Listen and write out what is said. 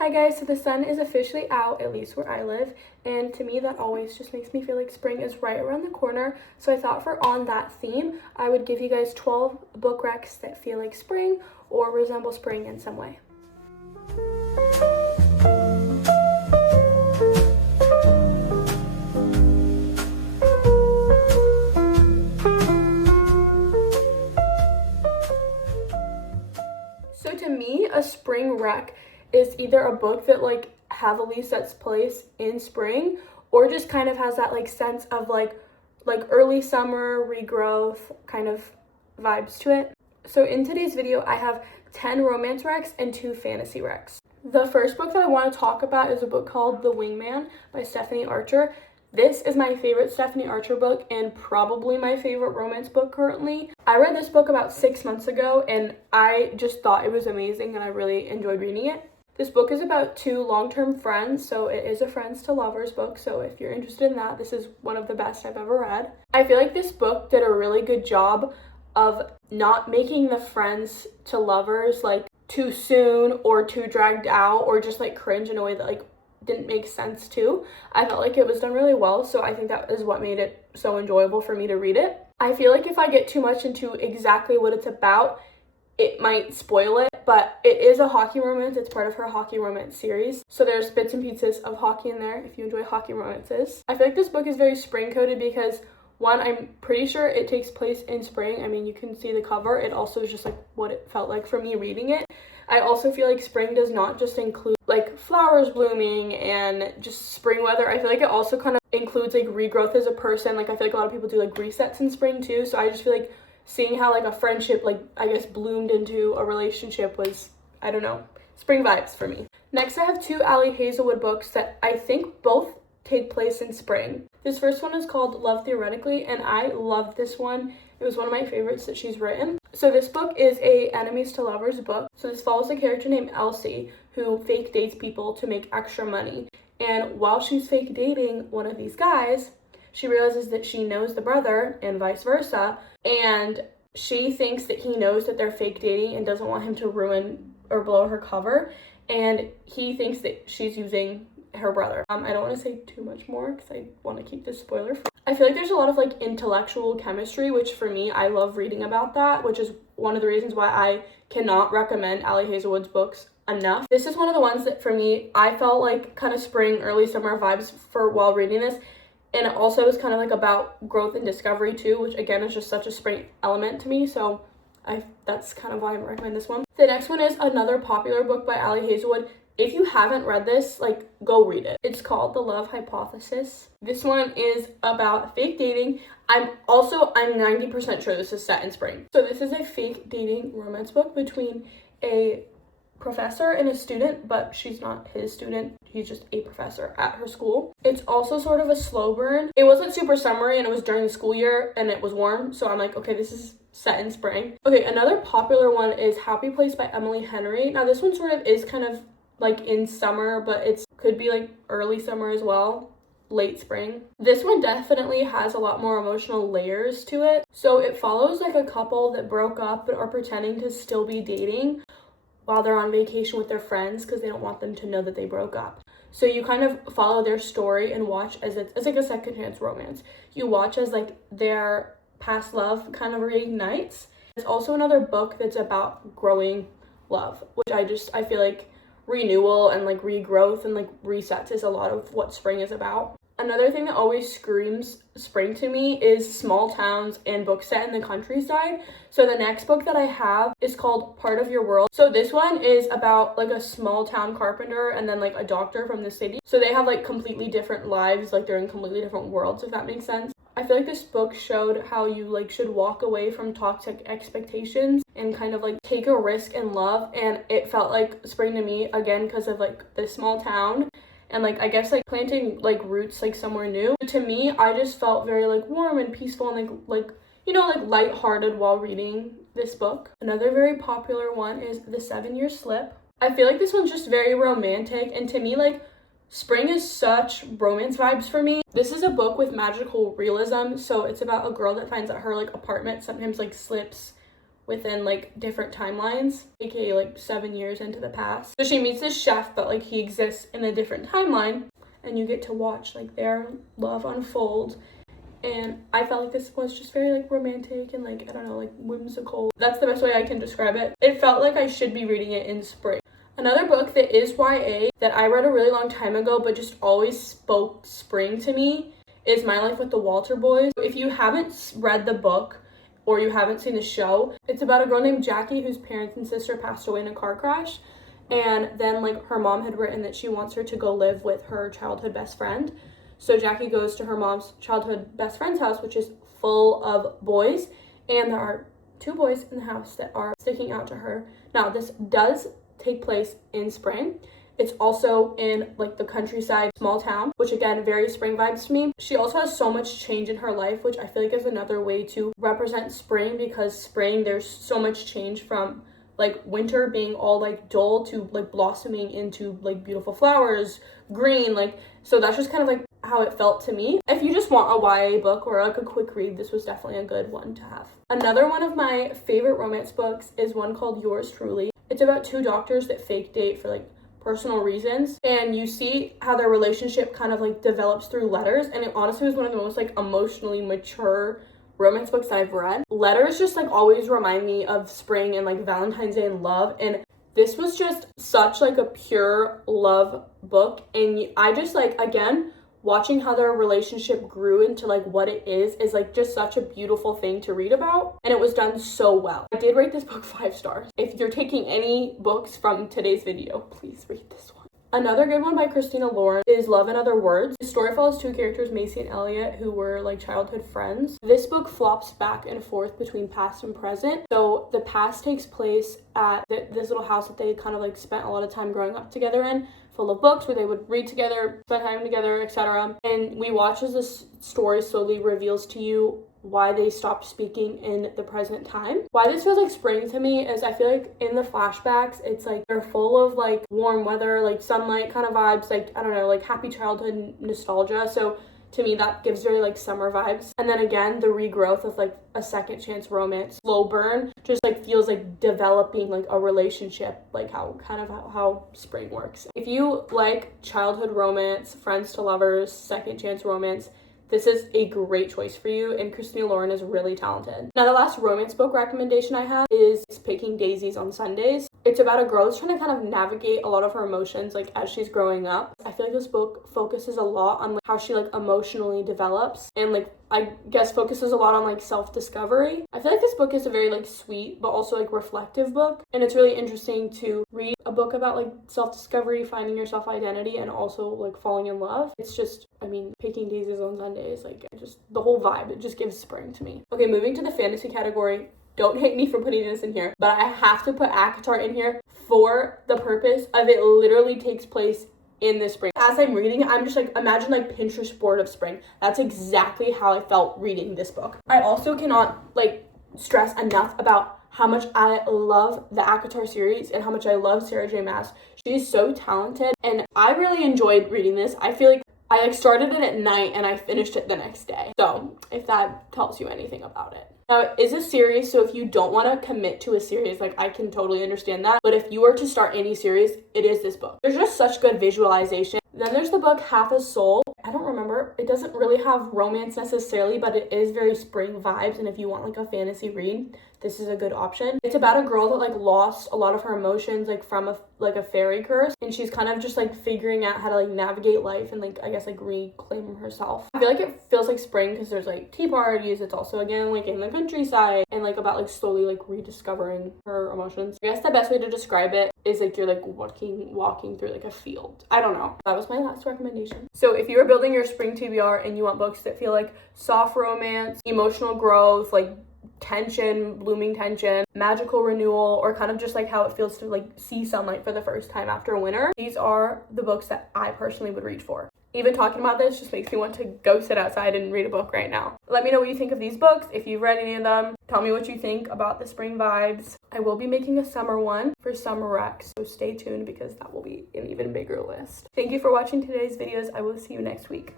Hi guys, so the sun is officially out, at least where I live, and to me that always just makes me feel like spring is right around the corner. So I thought for on that theme, I would give you guys 12 book recs that feel like spring or resemble spring in some way. So to me, a spring rec is either a book that like heavily sets place in spring or just kind of has that like sense of like early summer regrowth kind of vibes to it. So in today's video, I have 10 romance recs and 2 fantasy recs. The first book that I want to talk about is a book called The Wingman by Stephanie Archer. This is my favorite Stephanie Archer book and probably my favorite romance book currently. I read this book about 6 months ago and I just thought it was amazing and I really enjoyed reading it. This book is about 2 long-term friends, so it is a friends to lovers book, so if you're interested in that, this is one of the best I've ever read. I feel like this book did a really good job of not making the friends to lovers like too soon or too dragged out or just like cringe in a way that like didn't make sense too. I felt like it was done really well, so I think that is what made it so enjoyable for me to read it. I feel like if I get too much into exactly what it's about, it might spoil it, but it is a hockey romance. It's part of her hockey romance series. So there's bits and pieces of hockey in there if you enjoy hockey romances. I feel like this book is very spring coded because one, I'm pretty sure it takes place in spring. I mean, you can see the cover. It also is just like what it felt like for me reading it. I also feel like spring does not just include like flowers blooming and just spring weather. I feel like it also kind of includes like regrowth as a person. Like I feel like a lot of people do like resets in spring too. So I just feel like seeing how like a friendship like I guess bloomed into a relationship was, I don't know, spring vibes for me. Next I have 2 Ali Hazelwood books that I think both take place in spring. This first one is called Love Theoretically and I love this one. It was one of my favorites that she's written. So this book is a enemies to lovers book. So this follows a character named Elsie who fake dates people to make extra money. And while she's fake dating one of these guys, she realizes that she knows the brother and vice versa, and she thinks that he knows that they're fake dating and doesn't want him to ruin or blow her cover, and he thinks that she's using her brother. I don't want to say too much more because I want to keep this spoiler free. I feel like there's a lot of like intellectual chemistry, which for me, I love reading about that, which is one of the reasons why I cannot recommend Ali Hazelwood's books enough. This is one of the ones that for me, I felt like kind of spring, early summer vibes for while reading this. And it also is kind of like about growth and discovery too, which again is just such a spring element to me. So that's kind of why I recommend this one. The next one is another popular book by Ali Hazelwood. If you haven't read this, like go read it. It's called The Love Hypothesis. This one is about fake dating. I'm 90% sure this is set in spring. So this is a fake dating romance book between a professor and a student, but she's not his student. He's just a professor at her school. It's also sort of a slow burn. It wasn't super summery and it was during the school year and it was warm. So I'm like, okay, this is set in spring. Okay, another popular one is Happy Place by Emily Henry. Now this one sort of is kind of like in summer, but it could be like early summer as well, late spring. This one definitely has a lot more emotional layers to it. So it follows like a couple that broke up but are pretending to still be dating while they're on vacation with their friends because they don't want them to know that they broke up. So you kind of follow their story and watch as it's like a second chance romance. You watch as like their past love kind of reignites. It's also another book that's about growing love, which I feel like renewal and like regrowth and like resets is a lot of what spring is about. Another thing that always screams spring to me is small towns and books set in the countryside. So the next book that I have is called Part of Your World. So this one is about like a small town carpenter and then like a doctor from the city. So they have like completely different lives, like they're in completely different worlds, if that makes sense. I feel like this book showed how you like should walk away from toxic expectations and kind of like take a risk in love. And it felt like spring to me again because of like this small town. And like I guess like planting like roots like somewhere new. To me, I just felt very like warm and peaceful and like you know, like lighthearted while reading this book. Another very popular one is The 7-Year Slip. I feel like this one's just very romantic, and to me like spring is such romance vibes for me. This is a book with magical realism, so it's about a girl that finds that her like apartment sometimes like slips within like different timelines, aka like 7 years into the past. So she meets this chef, but like he exists in a different timeline, and you get to watch like their love unfold. And I felt like this was just very like romantic and like, I don't know, like whimsical. That's the best way I can describe it. It felt like I should be reading it in spring. Another book that is YA that I read a really long time ago but just always spoke spring to me is My Life with the Walter Boys. If you haven't read the book or you haven't seen the show, it's about a girl named Jackie whose parents and sister passed away in a car crash. And then like her mom had written that she wants her to go live with her childhood best friend. So Jackie goes to her mom's childhood best friend's house, which is full of boys, and there are 2 boys in the house that are sticking out to her. Now, this does take place in spring. It's also in like the countryside, small town, which again, very spring vibes to me. She also has so much change in her life, which I feel like is another way to represent spring, because spring, there's so much change from like winter being all like dull to like blossoming into like beautiful flowers, green, like, so that's just kind of like how it felt to me. If you just want a YA book or like a quick read, this was definitely a good one to have. Another one of my favorite romance books is one called Yours Truly. It's about 2 doctors that fake date for like personal reasons, and you see how their relationship kind of like develops through letters, and it honestly was one of the most like emotionally mature romance books that I've read. Letters just like always remind me of spring and like Valentine's Day and love, and this was just such like a pure love book. And I just like, again, watching how their relationship grew into like what it is like just such a beautiful thing to read about, and it was done so well. I did rate this book 5 stars. If you're taking any books from today's video, please read this one. Another good one by Christina Lauren is Love in Other Words. The story follows 2 characters, Macy and Elliot, who were like childhood friends. This book flops back and forth between past and present. So the past takes place at this little house that they kind of like spent a lot of time growing up together in, full of books where they would read together, spend time together, etc. And we watch as this story slowly reveals to you why they stopped speaking in the present time. Why this feels like spring to me is I feel like in the flashbacks, it's like they're full of like warm weather, like sunlight kind of vibes, like, I don't know, like happy childhood nostalgia. So to me, that gives very like summer vibes. And then again, the regrowth of like a second chance romance, slow burn, just like feels like developing like a relationship, like how spring works. If you like childhood romance, friends to lovers, second chance romance, this is a great choice for you, and Christina Lauren is really talented. Now, the last romance book recommendation I have is Picking Daisies on Sundays. It's about a girl who's trying to kind of navigate a lot of her emotions like as she's growing up. I feel like this book focuses a lot on like how she like emotionally develops, and like I guess focuses a lot on like self-discovery. I feel like this book is a very like sweet but also like reflective book, and it's really interesting to read a book about like self-discovery, finding your self-identity, and also like falling in love. It's just, I mean, Picking Daisies on Sundays, like just the whole vibe, it just gives spring to me. Okay, moving to the fantasy category. Don't hate me for putting this in here, but I have to put ACOTAR in here for the purpose of it literally takes place in the spring. As I'm reading it, I'm just like, imagine like Pinterest board of spring. That's exactly how I felt reading this book. I also cannot like stress enough about how much I love the ACOTAR series and how much I love Sarah J Maas. She's so talented, and I really enjoyed reading this. I feel like I like started it at night and I finished it the next day. So if that tells you anything about it. Now, it is a series, so if you don't want to commit to a series, like, I can totally understand that. But if you were to start any series, it is this book. There's just such good visualization. Then there's the book Half a Soul. I don't remember. It doesn't really have romance necessarily, but it is very spring vibes. And if you want like a fantasy read, this is a good option. It's about a girl that like lost a lot of her emotions like from a fairy curse, and she's kind of just like figuring out how to like navigate life and like I guess like reclaim herself. I feel like it feels like spring because there's like tea parties. It's also again like in the countryside and like about like slowly like rediscovering her emotions. I guess the best way to describe it is like you're like walking through like a field. I don't know. That was my last recommendation. So if you are building your spring TBR and you want books that feel like soft romance, emotional growth, like tension, blooming tension, magical renewal, or kind of just like how it feels to like see sunlight for the first time after winter, these are the books that I personally would reach for. Even talking about this just makes me want to go sit outside and read a book right now. Let me know what you think of these books. If you've read any of them, tell me what you think about the spring vibes. I will be making a summer one for summer recs, so stay tuned because that will be an even bigger list. Thank you for watching today's videos. I will see you next week.